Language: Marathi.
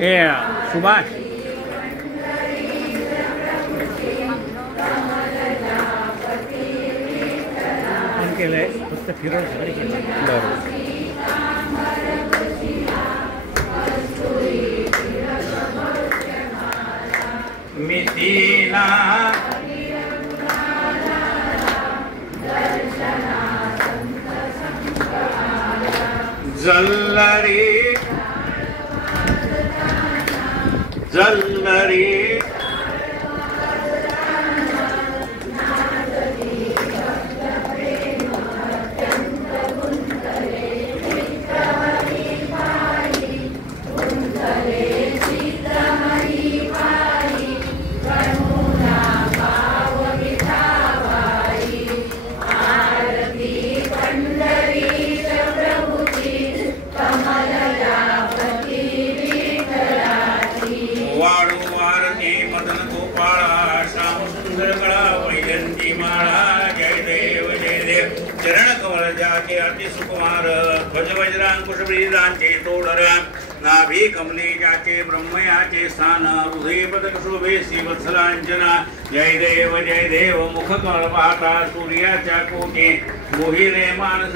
ए सुभाष फोन केलंय फक्त फिरवण्यासाठी केलं. बरोबर. मिथिला जल्लरी जल्लरी चरण कमल जाके अति सुकुमार ध्वज वज्रांकुश ब्रीदांचे तोडर नाभि कमले जाचे ब्रह्मयाचे स्थान हृदय पदक शोभे श्रीवत्सलांजना जय देव मुख कमल पाहता सूर्याच्या कोटे मोहिले मानस